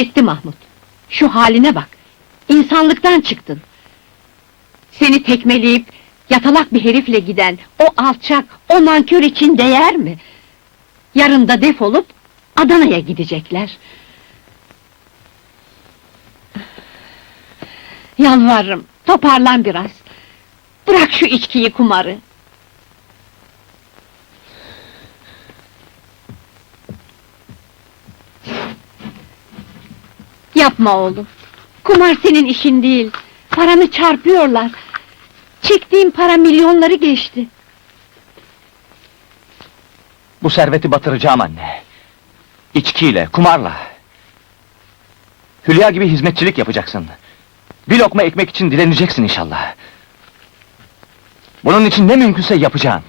Yetti Mahmut. Şu haline bak. İnsanlıktan çıktın. Seni tekmeleyip yatalak bir herifle giden o alçak, o nankör için değer mi? Yarın da defolup Adana'ya gidecekler. Yalvarırım, toparlan biraz. Bırak şu içkiyi, kumarı. Yapma oğlum. Kumar senin işin değil. Paranı çarpıyorlar. Çektiğim para milyonları geçti. Bu serveti batıracağım anne. İçkiyle, kumarla. Hülya gibi hizmetçilik yapacaksın. Bir lokma ekmek için dileneceksin inşallah. Bunun için ne mümkünse yapacağım.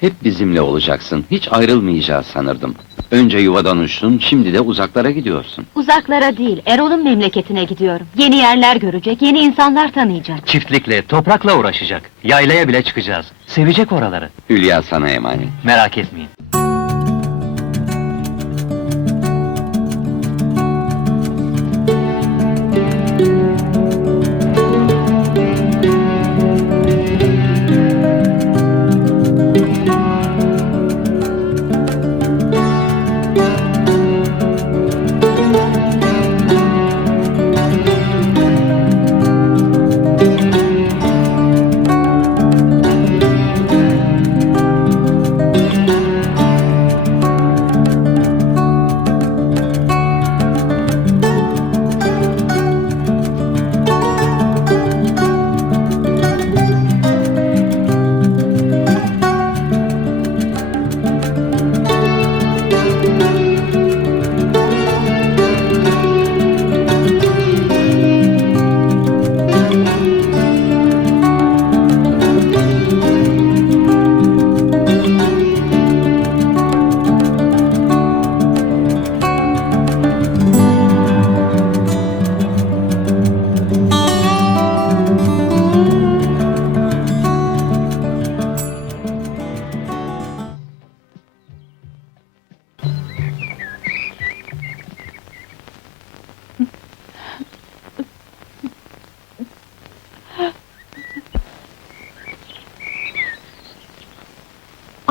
Hep bizimle olacaksın. Hiç ayrılmayacağız sanırdım. Önce yuvadan uçtun, şimdi de uzaklara gidiyorsun. Uzaklara değil, Erol'un memleketine gidiyorum. Yeni yerler görecek, yeni insanlar tanıyacak. Çiftlikle, toprakla uğraşacak. Yaylaya bile çıkacağız. Sevecek oraları. Hülya sana emanet. Merak etmeyin.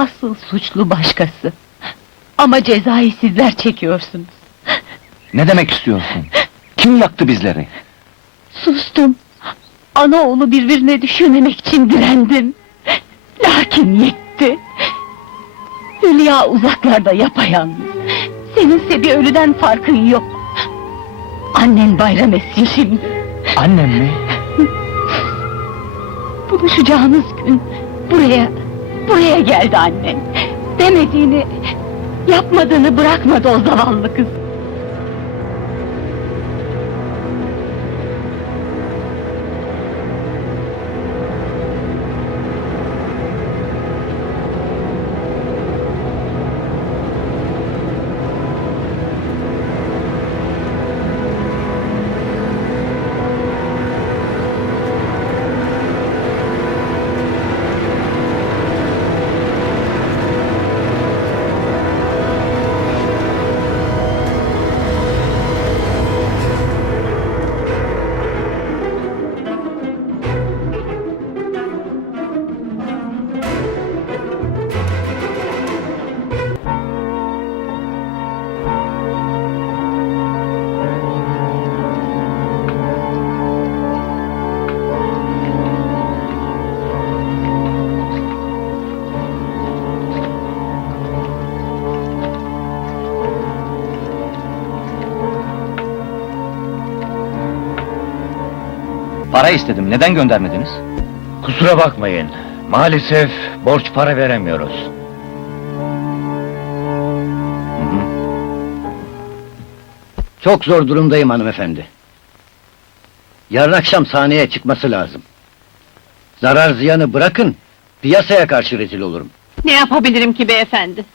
Asıl suçlu başkası. Ama cezayı sizler çekiyorsunuz. Ne demek istiyorsun? Kim yaktı bizleri? Sustum. Ana oğlu birbirine düşürmemek için direndim. Lakin yetti. Hülya uzaklarda yapayalnız. Seninse bir ölüden farkın yok. Annen bayram etsin şimdi. Annem mi? Buluşacağınız gün buraya, buraya geldi annen. Demediğini, yapmadığını bırakmadı o zavallı kız. Para istedim. Neden göndermediniz? Kusura bakmayın. Maalesef borç para veremiyoruz. Çok zor durumdayım hanımefendi. Yarın akşam sahneye çıkması lazım. Zarar ziyanı bırakın, piyasaya karşı rezil olurum. Ne yapabilirim ki beyefendi?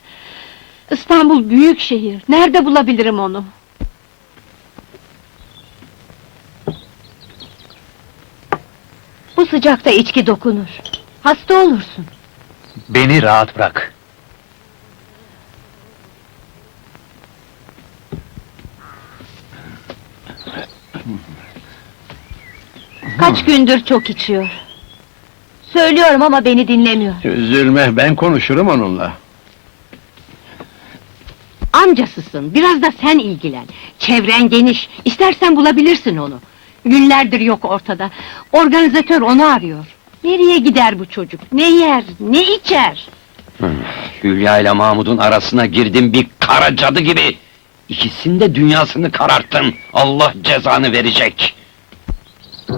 İstanbul büyük şehir. Nerede bulabilirim onu? Sıcakta içki dokunur. Hasta olursun. Beni rahat bırak. Kaç gündür çok içiyor. Söylüyorum ama beni dinlemiyor. Üzülme, ben konuşurum onunla. Amcasısın, biraz da sen ilgilen. Çevren geniş, istersen bulabilirsin onu. Günlerdir yok ortada. Organizatör onu arıyor. Nereye gider bu çocuk? Ne yer, ne içer? Hülya ile Mahmud'un arasına girdim bir kara cadı gibi. İkisinin de dünyasını kararttın. Allah cezanı verecek.